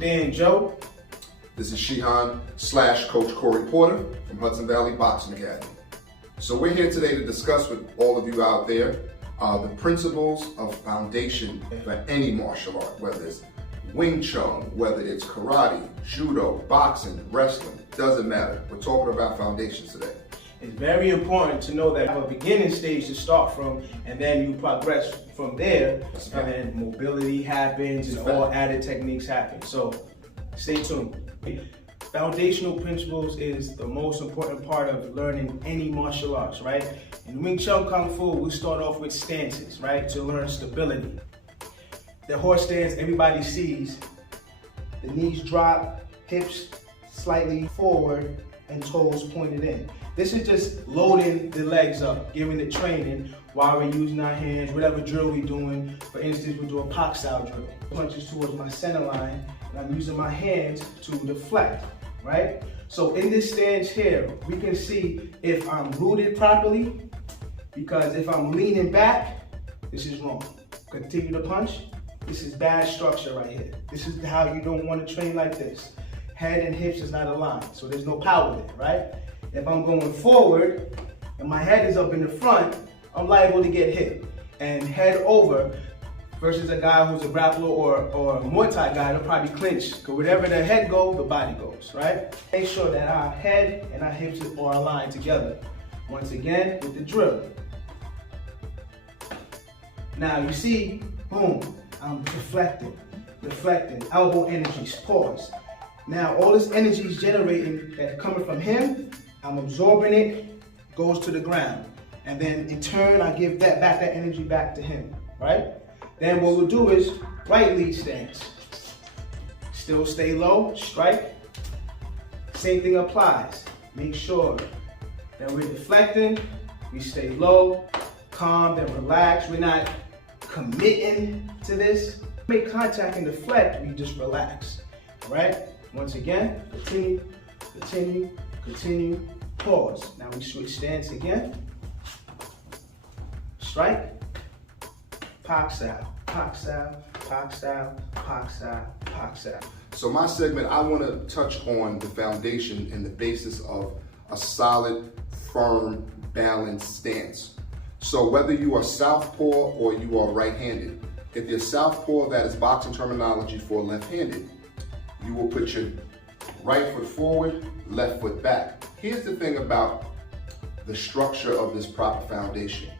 Dan Joe. This is Shihan / Coach Khoury Porter from Hudson Valley Boxing Academy. So we're here today to discuss with all of you out there the principles of foundation for any martial art, whether it's Wing Chun, whether it's karate, judo, boxing, wrestling, doesn't matter. We're talking about foundations today. It's very important to know that you have a beginning stage to start from, and then you progress from there, and then mobility happens and all added techniques happen. So stay tuned. Foundational principles is the most important part of learning any martial arts, right? In Wing Chun Kung Fu, we start off with stances, right? To learn stability. The horse stance, everybody sees. The knees drop, hips slightly forward, and toes pointed in. This is just loading the legs up, giving it training while we're using our hands, whatever drill we're doing. For instance, we'll do a pop style drill. Punches towards my center line, and I'm using my hands to deflect, right? So in this stance here, we can see if I'm rooted properly, because if I'm leaning back, this is wrong. Continue to punch. This is bad structure right here. This is how you don't want to train like this. Head and hips is not aligned, so there's no power there, right? If I'm going forward and my head is up in the front, I'm liable to get hit. And head over versus a guy who's a grappler or a Muay Thai guy, they'll probably clinch. Because wherever the head goes, the body goes, right? Make sure that our head and our hips are aligned together. Once again, with the drill. Now you see, boom, I'm deflecting, elbow energies, pause. Now all this energy is generating that's coming from him, I'm absorbing it, goes to the ground. And then in turn, I give that energy back to him, right? Then what we'll do is right lead stance. Still stay low, strike. Same thing applies. Make sure that we're deflecting, we stay low, calm, then relax. We're not committing to this. Make contact and deflect, we just relax, all right? Once again, continue, pause. Now we switch stance again. Strike, pop style, pop style, pop style, pop style, pop style. So my segment, I want to touch on the foundation and the basis of a solid, firm, balanced stance. So whether you are southpaw or you are right-handed, if you're southpaw, that is boxing terminology for left-handed. You will put your right foot forward, left foot back. Here's the thing about the structure of this proper foundation.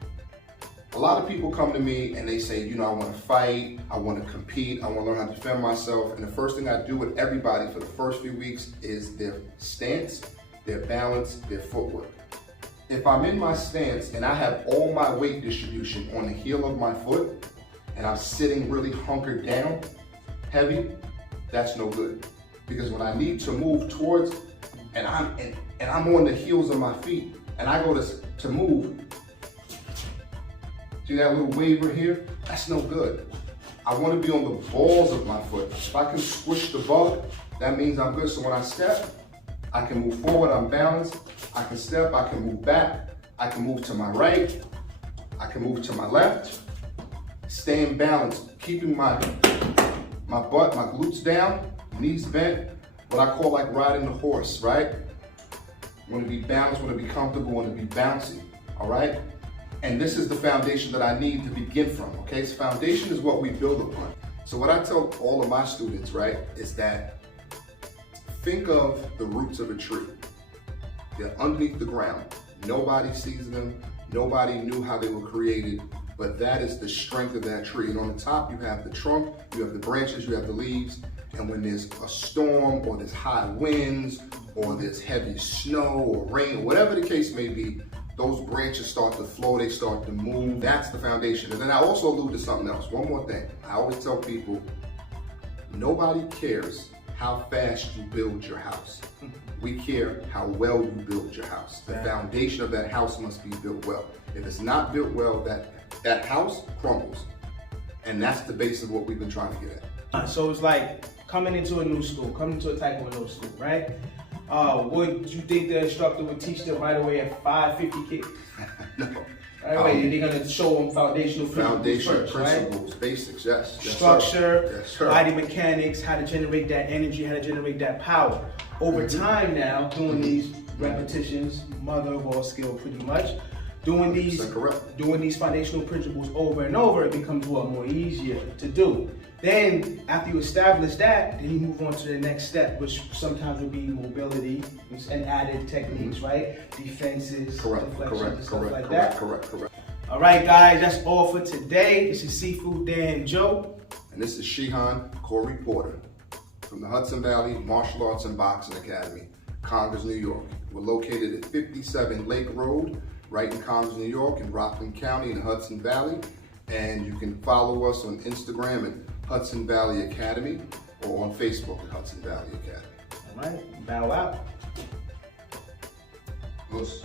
A lot of people come to me and they say, you know, I want to fight, I want to compete, I want to learn how to defend myself. And the first thing I do with everybody for the first few weeks is their stance, their balance, their footwork. If I'm in my stance and I have all my weight distribution on the heel of my foot and I'm sitting really hunkered down, heavy, that's no good. Because when I need to move towards, and I'm on the heels of my feet, and I go to move, see that little waver here? That's no good. I want to be on the balls of my foot. If I can squish the bug, that means I'm good. So when I step, I can move forward, I'm balanced. I can step, I can move back, I can move to my right, I can move to my left, staying balanced, keeping my butt, my glutes down, knees bent, what I call like riding the horse, right? I want to be balanced, want to be comfortable, want to be bouncy, all right? And this is the foundation that I need to begin from, okay? So foundation is what we build upon. So what I tell all of my students, right, is that think of the roots of a tree. They're underneath the ground. Nobody sees them. Nobody knew how they were created, but that is the strength of that tree. And on the top, you have the trunk, you have the branches, you have the leaves. And when there's a storm or there's high winds or there's heavy snow or rain, or whatever the case may be, those branches start to flow, they start to move. That's the foundation. And then I also allude to something else. One more thing. I always tell people, nobody cares how fast you build your house. We care how well you build your house. The foundation of that house must be built well. If it's not built well, that house crumbles. And that's the base of what we've been trying to get at. So it's like coming into a new school, coming to a Taekwondo school, right? Would you think the instructor would teach them right away at 550 kicks? No. Right, they're gonna show them foundational Foundational principles first, principles, basics, yes. Yes, structure, sir. Yes, sir. body mechanics, how to generate that energy, how to generate that power. Over time now, doing these repetitions, mother of all skill pretty much, doing these foundational principles over and over, it becomes more easier to do. Then after you establish that, then you move on to the next step, which sometimes would be mobility and added techniques, right? Defenses, deflections, stuff like that. Correct. All right, guys, that's all for today. This is Sifu Dan Joe. And this is Shihan Khoury Porter from the Hudson Valley Martial Arts and Boxing Academy, Congers, New York. We're located at 57 Lake Road, right in Congers, New York, in Rockland County in the Hudson Valley. And you can follow us on Instagram at Hudson Valley Academy or on Facebook at Hudson Valley Academy. All right, bow out. Los.